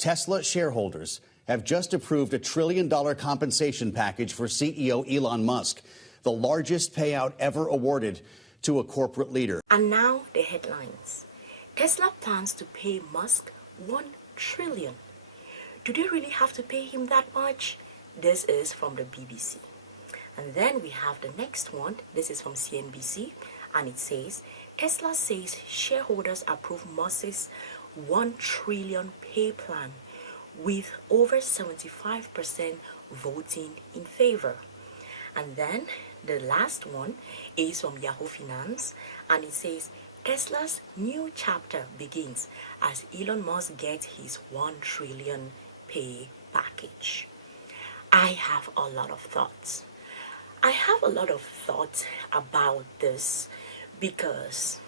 Tesla shareholders have just approved a $1 trillion compensation package for CEO Elon Musk, the largest payout ever awarded to a corporate leader. And now the headlines. Tesla plans to pay Musk $1 trillion. Do they really have to pay him that much? This is from the BBC. And then we have the next one. This is from CNBC, and it says, Tesla says shareholders approve Musk's $1 trillion pay plan with over 75% voting in favor. And then the last one is from Yahoo Finance, and it says Tesla's new chapter begins as Elon Musk gets his $1 trillion pay package. I have a lot of thoughts. I have a lot of thoughts about this because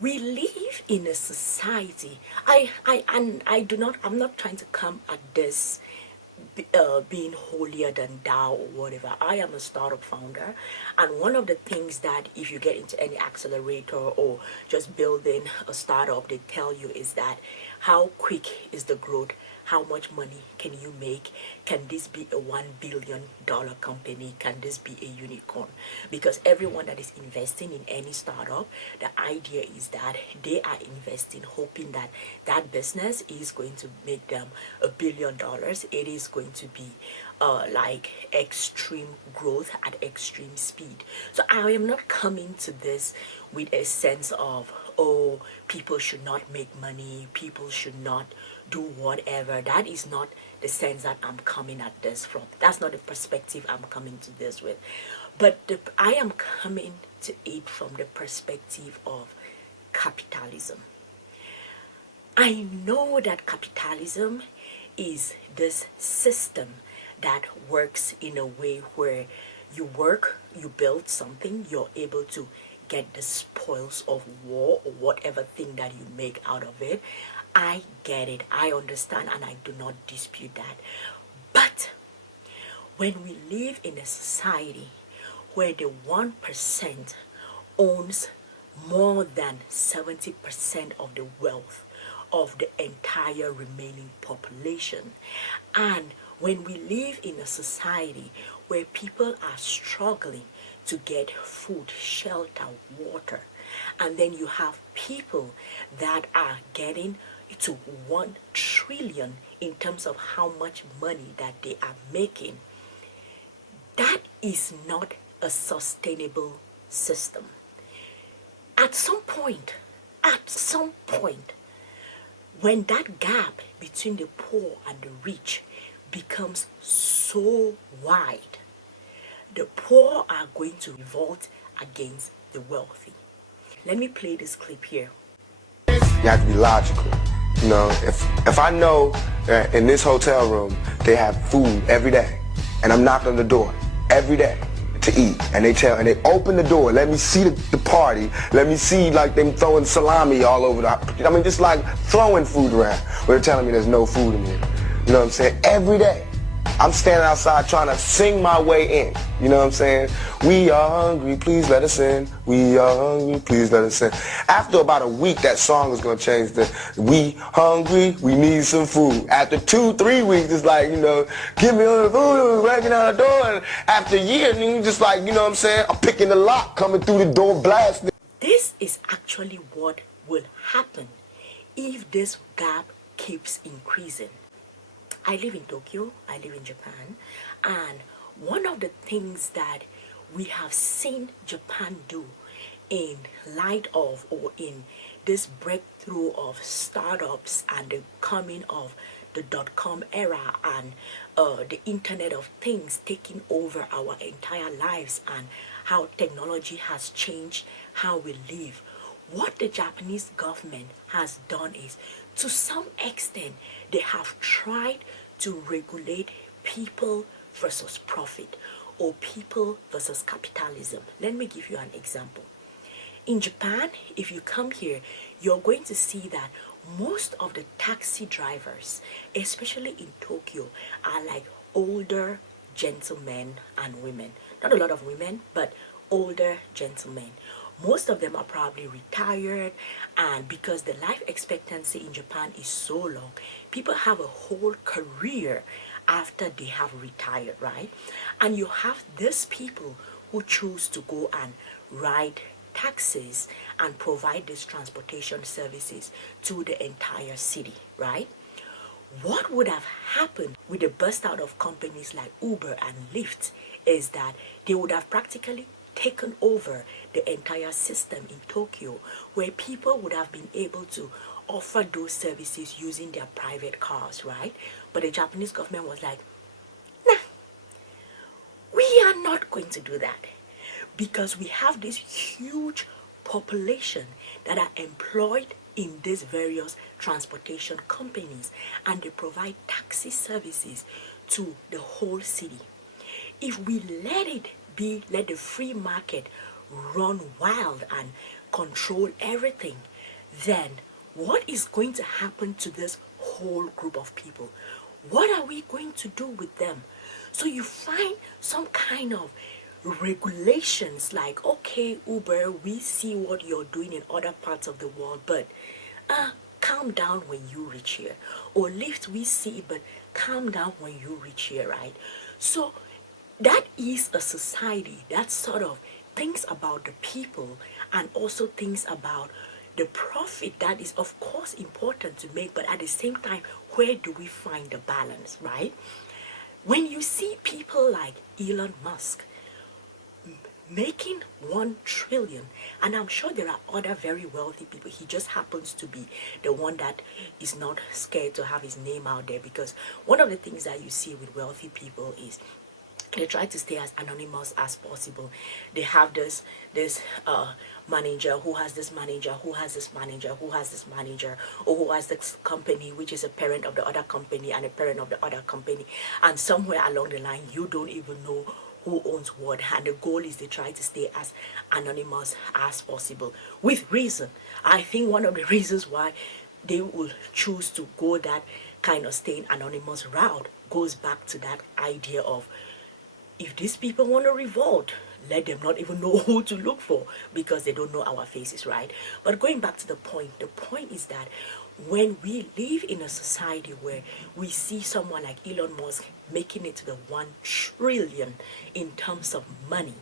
we live in a society. I'm not trying to come at this being holier than thou or whatever. I am a startup founder, and one of the things that if you get into any accelerator or just building a startup, they tell you is that how quick is the growth, how much money can you make, can this be a $1 billion company, can this be a unicorn? Because everyone that is investing in any startup, the idea is that they are investing hoping that that business is going to make them $1 billion. It is going to be like extreme growth at extreme speed. So I am not coming to this with a sense of, oh, people should not make money, people should not do whatever. That is not the sense that I'm coming at this from. That's not the perspective I'm coming to this with. But I am coming to it from the perspective of capitalism. I know that capitalism is this system that works in a way where you work, you build something, you're able to get the spoils of war or whatever thing that you make out of it. I get it, I understand, and I do not dispute that. But when we live in a society where the 1% owns more than 70% of the wealth of the entire remaining population, and when we live in a society where people are struggling to get food, shelter, water, and then you have people that are getting to 1 trillion in terms of how much money that they are making, that is not a sustainable system. At some point, when that gap between the poor and the rich becomes so wide, the poor are going to revolt against the wealthy. Let me play this clip here. You have to be logical. You know, if I know that in this hotel room they have food every day, and I'm knocking on the door every day to eat, and they open the door, let me see the party, let me see like them throwing salami all over I mean, just like throwing food around, but they're telling me there's no food in here. You know what I'm saying? Every day. I'm standing outside trying to sing my way in. You know what I'm saying? We are hungry, please let us in. We are hungry, please let us in. After about a week, that song is going to change to, we hungry, we need some food. After 2-3 weeks, it's like, you know, give me all the food, breaking out the door. And after a year, you just like, you know what I'm saying? I'm picking the lock, coming through the door, blasting. This is actually what will happen if this gap keeps increasing. I live in Tokyo, I live in Japan, and one of the things that we have seen Japan do in light of or in this breakthrough of startups and the coming of the .com era and the Internet of Things taking over our entire lives and how technology has changed how we live. What the Japanese government has done is, to some extent, they have tried to regulate people versus profit or people versus capitalism. Let me give you an example. In Japan, if you come here, you're going to see that most of the taxi drivers, especially in Tokyo, are like older gentlemen and women. Not a lot of women, but older gentlemen. Most of them are probably retired, and because the life expectancy in Japan is so long, people have a whole career after they have retired, right? And you have these people who choose to go and ride taxis and provide these transportation services to the entire city, right? What would have happened with the burst out of companies like Uber and Lyft is that they would have practically taken over the entire system in Tokyo, where people would have been able to offer those services using their private cars, right? But the Japanese government was like, nah, we are not going to do that, because we have this huge population that are employed in these various transportation companies, and they provide taxi services to the whole city. If we let the free market run wild and control everything, then what is going to happen to this whole group of people? What are we going to do with them? So you find some kind of regulations like, okay, Uber, we see what you're doing in other parts of the world, but calm down when you reach here. Or Lyft, we see it, but calm down when you reach here, right? So that is a society that sort of thinks about the people and also thinks about the profit that is of course important to make, but at the same time, where do we find the balance, right? When you see people like Elon Musk making 1 trillion, and I'm sure there are other very wealthy people, he just happens to be the one that is not scared to have his name out there, because one of the things that you see with wealthy people is they try to stay as anonymous as possible. They have this manager who has this manager who has this manager who has this manager, or who has this company which is a parent of the other company and a parent of the other company, and somewhere along the line you don't even know who owns what, and the goal is they try to stay as anonymous as possible, with reason. I think one of the reasons why they will choose to go that kind of staying anonymous route goes back to that idea of, if these people want to revolt, let them not even know who to look for, because they don't know our faces, right? But going back to the point is that when we live in a society where we see someone like Elon Musk making it to the 1 trillion in terms of money,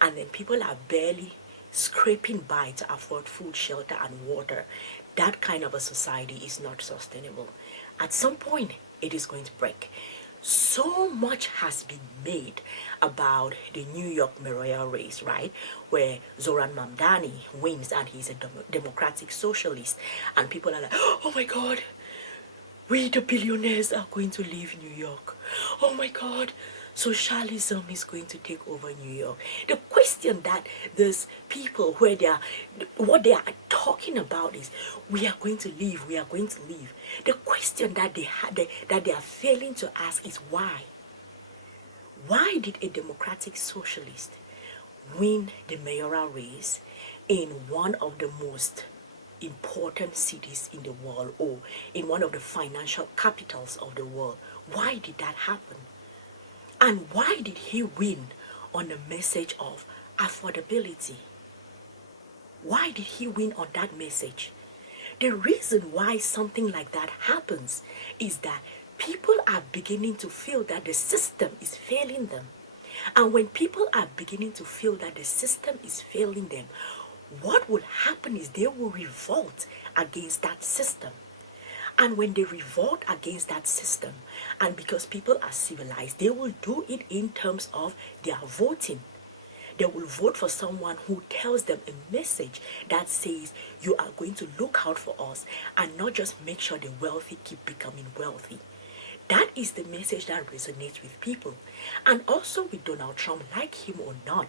and then people are barely scraping by to afford food, shelter, and water, that kind of a society is not sustainable. At some point, it is going to break. So much has been made about the New York mayoral race, right? Where Zoran Mamdani wins and he's a democratic socialist. And people are like, oh my God, we the billionaires are going to leave New York. Oh my God, socialism is going to take over New York. The question that these people, what they are talking about is, we are going to leave, we are going to leave. The question that they are failing to ask is why? Why did a democratic socialist win the mayoral race in one of the most important cities in the world, or in one of the financial capitals of the world? Why did that happen? And why did he win on the message of affordability? Why did he win on that message? The reason why something like that happens is that people are beginning to feel that the system is failing them. And when people are beginning to feel that the system is failing them, what will happen is they will revolt against that system. And when they revolt against that system, and because people are civilized, they will do it in terms of their voting. They will vote for someone who tells them a message that says, you are going to look out for us and not just make sure the wealthy keep becoming wealthy. That is the message that resonates with people. And also with Donald Trump, like him or not,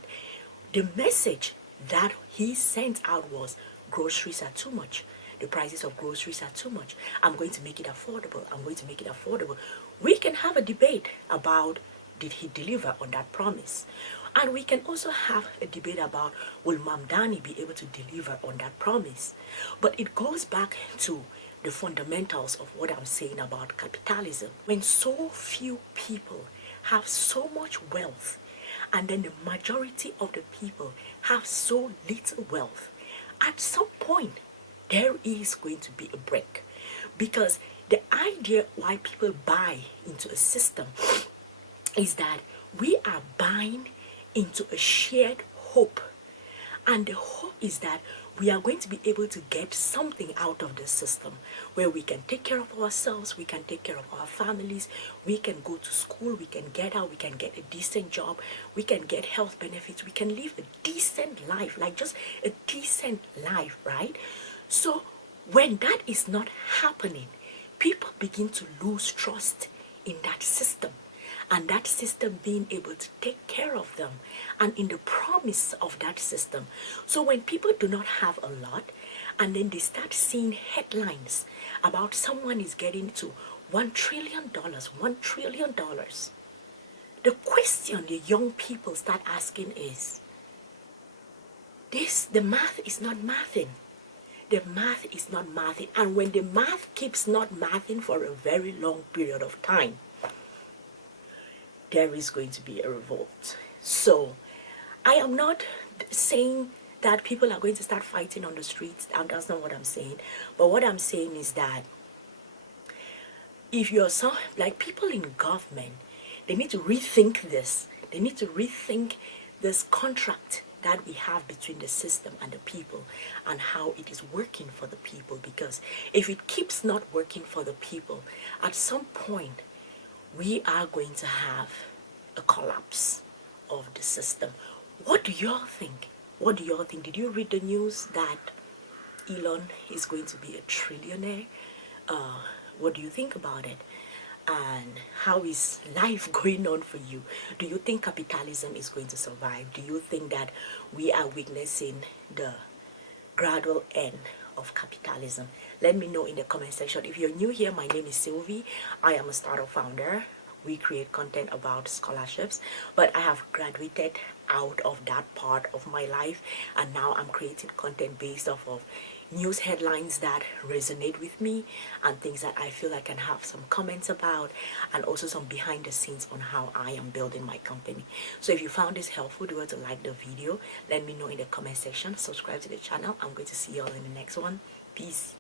the message that he sent out was, groceries are too much. The prices of groceries are too much. I'm going to make it affordable. I'm going to make it affordable. We can have a debate about, did he deliver on that promise? And we can also have a debate about, will Mamdani be able to deliver on that promise? But it goes back to the fundamentals of what I'm saying about capitalism. When so few people have so much wealth, and then the majority of the people have so little wealth, at some point there is going to be a break. Because the idea why people buy into a system is that we are buying into a shared hope. And the hope is that we are going to be able to get something out of the system where we can take care of ourselves, we can take care of our families, we can go to school, we can get out, we can get a decent job, we can get health benefits, we can live a decent life, like just a decent life, right? So when that is not happening, people begin to lose trust in that system, and that system being able to take care of them and in the promise of that system. So when people do not have a lot and then they start seeing headlines about someone is getting to $1 trillion, $1 trillion, the question the young people start asking is, the math is not mathing. The math is not mathing. And when the math keeps not mathing for a very long period of time, there is going to be a revolt. So I am not saying that people are going to start fighting on the streets. That's not what I'm saying. But what I'm saying is that if you're like people in government, they need to rethink this. They need to rethink this contract that we have between the system and the people and how it is working for the people. Because if it keeps not working for the people, at some point we are going to have a collapse of the system. What do y'all think? What do y'all think? Did you read the news that Elon is going to be a trillionaire? What do you think about it? And how is life going on for you? Do you think capitalism is going to survive? Do you think that we are witnessing the gradual end of capitalism? Let me know in the comment section. If you're new here, my name is Sylvie. I am a startup founder. We create content about scholarships, but I have graduated out of that part of my life, and now I'm creating content based off of news headlines that resonate with me and things that I feel I can have some comments about, and also some behind the scenes on how I am building my company. So if you found this helpful, do want to like the video, let me know in the comment section, subscribe to the channel. I'm going to see you all in the next one. Peace.